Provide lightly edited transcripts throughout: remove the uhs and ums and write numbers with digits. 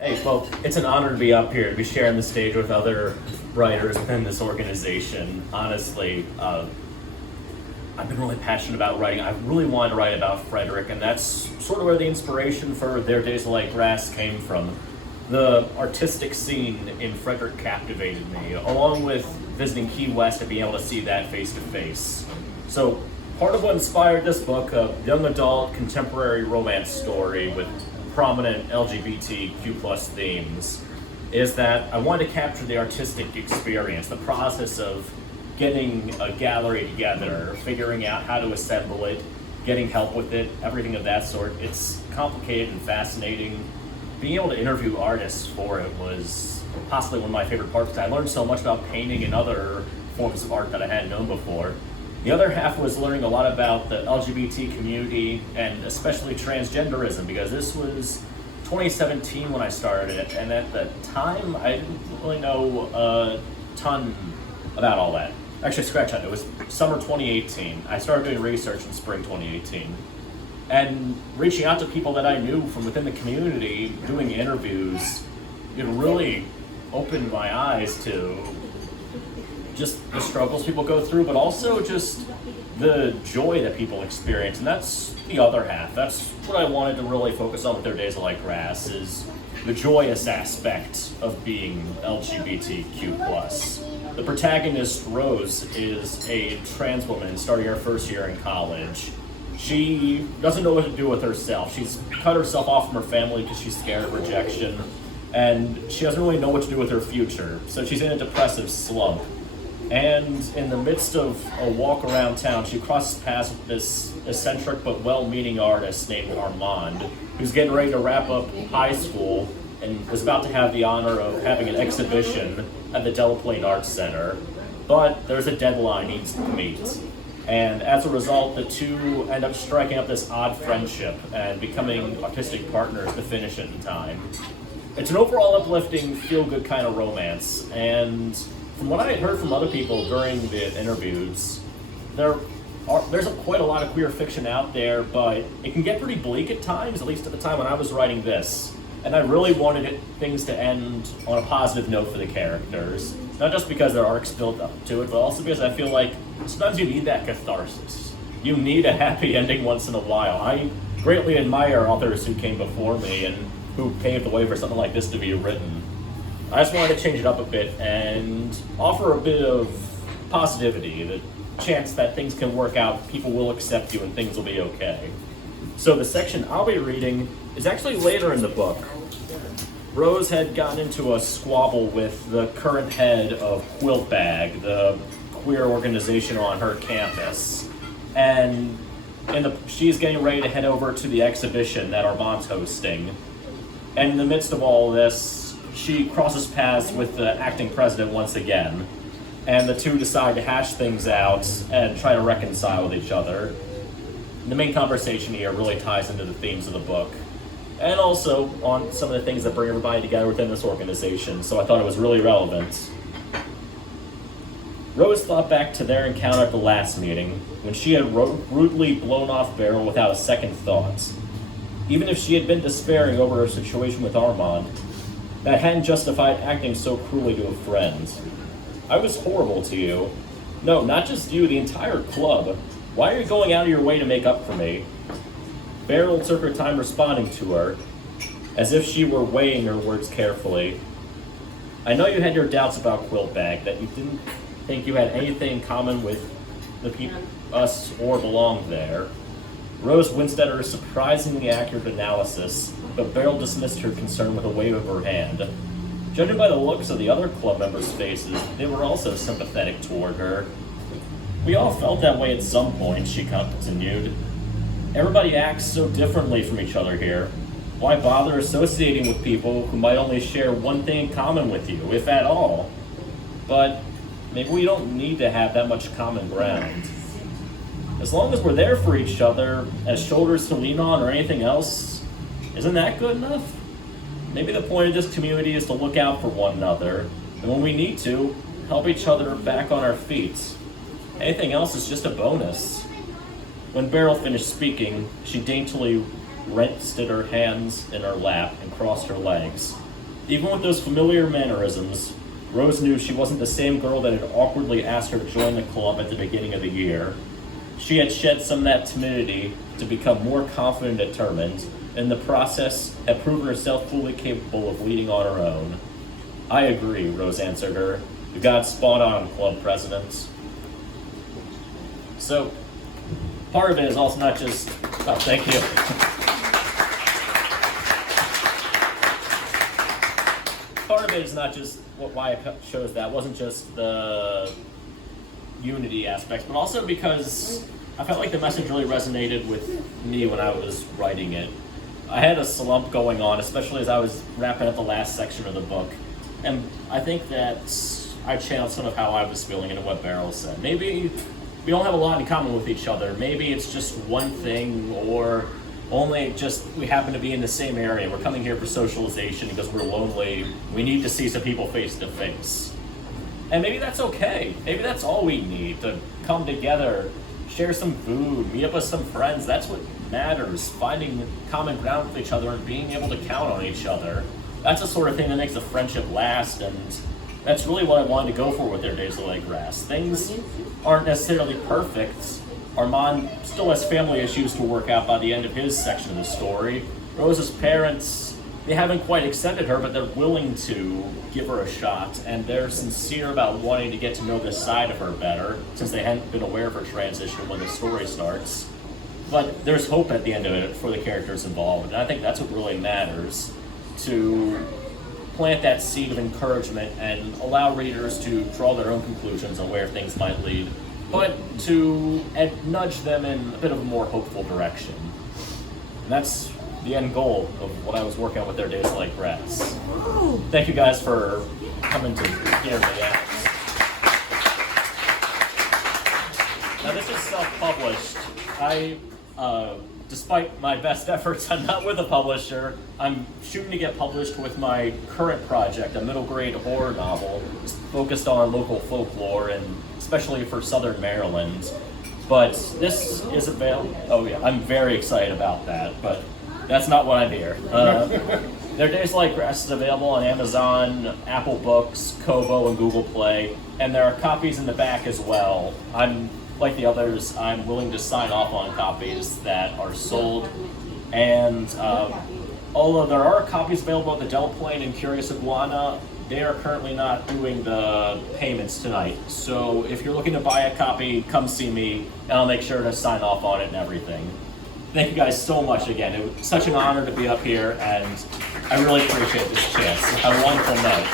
Hey, well, it's an honor to be up here, to be sharing the stage with other writers within this organization. Honestly, I've been really passionate about writing. I really wanted to write about Frederick, and that's sort of where the inspiration for Their Days of Light Grass came from. The artistic scene in Frederick captivated me, along with visiting Key West and being able to see that face to face. So, part of what inspired this book, a young adult contemporary romance story with prominent LGBTQ plus themes, is that I wanted to capture the artistic experience, the process of getting a gallery together, figuring out how to assemble it, getting help with it, everything of that sort. It's complicated and fascinating. Being able to interview artists for it was possibly one of my favorite parts, because I learned so much about painting and other forms of art that I hadn't known before. The other half was learning a lot about the LGBT community and especially transgenderism, because this was 2017 when I started it, and at the time I didn't really know a ton about all that. Actually, scratch that, it was summer 2018. I started doing research in spring 2018. And reaching out to people that I knew from within the community, doing interviews, it really opened my eyes to just the struggles people go through, but also just the joy that people experience. And that's the other half. That's what I wanted to really focus on with Their Days of Light Grass, is the joyous aspect of being LGBTQ+. The protagonist, Rose, is a trans woman starting her first year in college. She doesn't know what to do with herself. She's cut herself off from her family because she's scared of rejection, and she doesn't really know what to do with her future. So she's in a depressive slump. And in the midst of a walk around town, she crosses paths with this eccentric but well-meaning artist named Armand, who's getting ready to wrap up high school and was about to have the honor of having an exhibition at the Delaplane Arts Center. But there's a deadline he needs to meet. And as a result, the two end up striking up this odd friendship and becoming artistic partners to finish it in time. It's an overall uplifting, feel-good kind of romance, and from what I had heard from other people during the interviews, there's quite a lot of queer fiction out there, but it can get pretty bleak at times, at least at the time when I was writing this. And I really wanted things to end on a positive note for the characters. Not just because their arcs built up to it, but also because I feel like sometimes you need that catharsis. You need a happy ending once in a while. I greatly admire authors who came before me and who paved the way for something like this to be written. I just wanted to change it up a bit and offer a bit of positivity, the chance that things can work out, people will accept you, and things will be okay. So the section I'll be reading is actually later in the book. Rose had gotten into a squabble with the current head of Quilt Bag, the queer organization on her campus, and she's getting ready to head over to the exhibition that Armand's hosting. And in the midst of all this, she crosses paths with the acting president once again, and the two decide to hash things out and try to reconcile with each other. The main conversation here really ties into the themes of the book, and also on some of the things that bring everybody together within this organization, so I thought it was really relevant. Rose thought back to their encounter at the last meeting, when she had rudely blown off Beryl without a second thought. Even if she had been despairing over her situation with Armand, that hadn't justified acting so cruelly to a friend. I was horrible to you. No, not just you, the entire club. Why are you going out of your way to make up for me? Beryl took her time responding to her, as if she were weighing her words carefully. I know you had your doubts about Quilt Bag, that you didn't think you had anything in common with the people, us, or belonged there. Rose winced at her surprisingly accurate analysis, but Beryl dismissed her concern with a wave of her hand. Judging by the looks of the other club members' faces, they were also sympathetic toward her. We all felt that way at some point, she continued. Everybody acts so differently from each other here. Why bother associating with people who might only share one thing in common with you, if at all? But maybe we don't need to have that much common ground. As long as we're there for each other, as shoulders to lean on or anything else, isn't that good enough? Maybe the point of this community is to look out for one another, and when we need to, help each other back on our feet. Anything else is just a bonus. When Beryl finished speaking, she daintily rested her hands in her lap and crossed her legs. Even with those familiar mannerisms, Rose knew she wasn't the same girl that had awkwardly asked her to join the club at the beginning of the year. She had shed some of that timidity to become more confident and determined, and in the process had proven herself fully capable of leading on her own. I agree, Rose answered her. You got spot on, club president. So, part of it is also not just... Oh, thank you. Part of it is not just why I chose that. It wasn't just the unity aspect, but also because I felt like the message really resonated with me when I was writing it. I had a slump going on, especially as I was wrapping up the last section of the book. And I think that I channeled some of how I was feeling into what Beryl said. Maybe we don't have a lot in common with each other. Maybe it's just one thing, or only just we happen to be in the same area. We're coming here for socialization because we're lonely. We need to see some people face to face. And maybe that's okay. Maybe that's all we need, to come together, share some food, meet up with some friends. That's what matters. Finding common ground with each other and being able to count on each other. That's the sort of thing that makes a friendship last, and that's really what I wanted to go for with Their Days of Late Grass. Things aren't necessarily perfect. Armand still has family issues to work out by the end of his section of the story. Rose's parents, they haven't quite accepted her, but they're willing to give her a shot, and they're sincere about wanting to get to know this side of her better, since they hadn't been aware of her transition when the story starts. But there's hope at the end of it for the characters involved, and I think that's what really matters, to plant that seed of encouragement and allow readers to draw their own conclusions on where things might lead, but to nudge them in a bit of a more hopeful direction. And that's the end goal of what I was working on with Their Days of Late Grass. Thank you guys for coming to hear me out. Now this is self-published. Despite my best efforts, I'm not with a publisher. I'm shooting to get published with my current project, a middle grade horror novel focused on local folklore, and especially for Southern Maryland. But this is available. Oh yeah, I'm very excited about that, but that's not what I'm here. Their Days Like Grass is available on Amazon, Apple Books, Kobo, and Google Play, and there are copies in the back as well. Like the others, I'm willing to sign off on copies that are sold, and although there are copies available at the Delaplane and Curious Iguana, they are currently not doing the payments tonight. So if you're looking to buy a copy, come see me, and I'll make sure to sign off on it and everything. Thank you guys so much again. It was such an honor to be up here, and I really appreciate this chance. Have a wonderful night.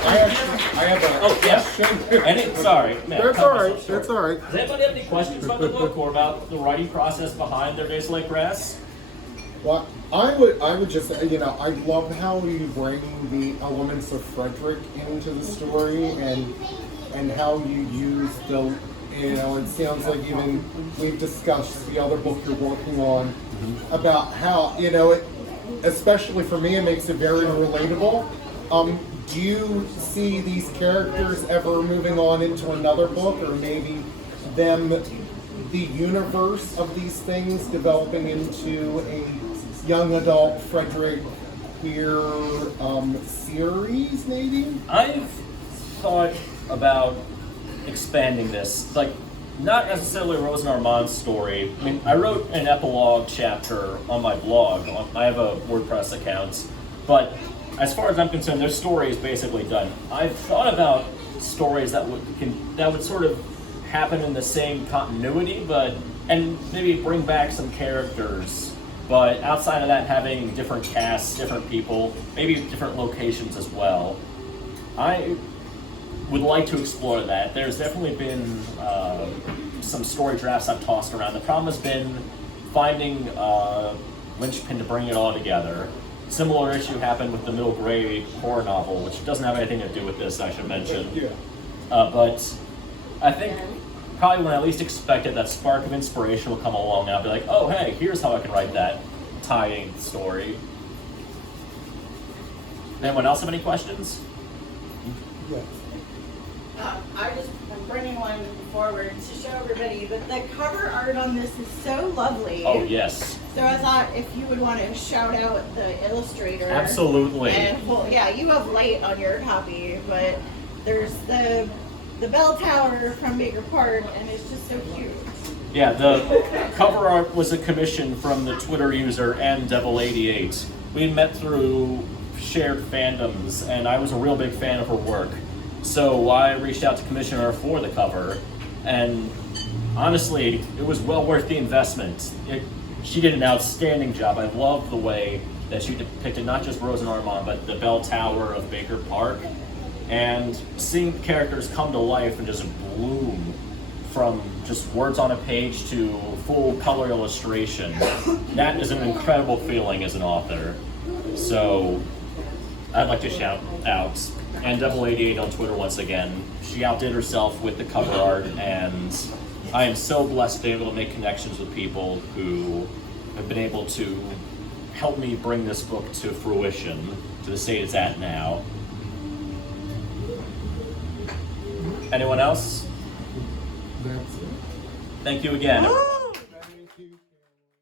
I have a question. Sorry, man. That's all right. That's all right. Does anybody have any questions about the book or about the writing process behind Their Days Like Grass? Well, I would just, I love how you bring the elements of Frederick into the story, and how you use the, it sounds like even we've discussed the other book you're working on, about how, especially for me, it makes it very relatable. Do you see these characters ever moving on into another book, or maybe the universe of these things developing into a young adult Frederick queer series, maybe? I've thought about expanding this, like not necessarily Rose and Armand's story. I mean, I wrote an epilogue chapter on my blog. I have a WordPress account, but as far as I'm concerned, their story is basically done. I've thought about stories that would sort of happen in the same continuity, and maybe bring back some characters, but outside of that, having different casts, different people, maybe different locations as well. I would like to explore that. There's definitely been some story drafts I've tossed around. The problem has been finding a linchpin to bring it all together. Similar issue happened with the middle grade horror novel, which doesn't have anything to do with this, I should mention. Yeah. But I think probably when I least expect it, that spark of inspiration will come along and I'll be like, oh hey, here's how I can write that tying story. Anyone else have any questions? Yes. I'm bringing one forward to show everybody, but the cover art on this is so lovely. Oh yes. So I thought if you would want to shout out the illustrator. Absolutely. And yeah, you have light on your copy, but there's the bell tower from Baker Park, and it's just so cute. Yeah, the cover art was a commission from the Twitter user MDevil88. We met through shared fandoms, and I was a real big fan of her work. So I reached out to commission her for the cover, and honestly, it was well worth the investment. She did an outstanding job. I love the way that she depicted not just Rose and Armand, but the bell tower of Baker Park, and seeing the characters come to life and just bloom from just words on a page to full color illustration. That is an incredible feeling as an author. So I'd like to shout out and Devil88 on Twitter once again. She outdid herself with the cover art, and I am so blessed to be able to make connections with people who have been able to help me bring this book to fruition, to the state it's at now. Anyone else? That's it. Thank you again.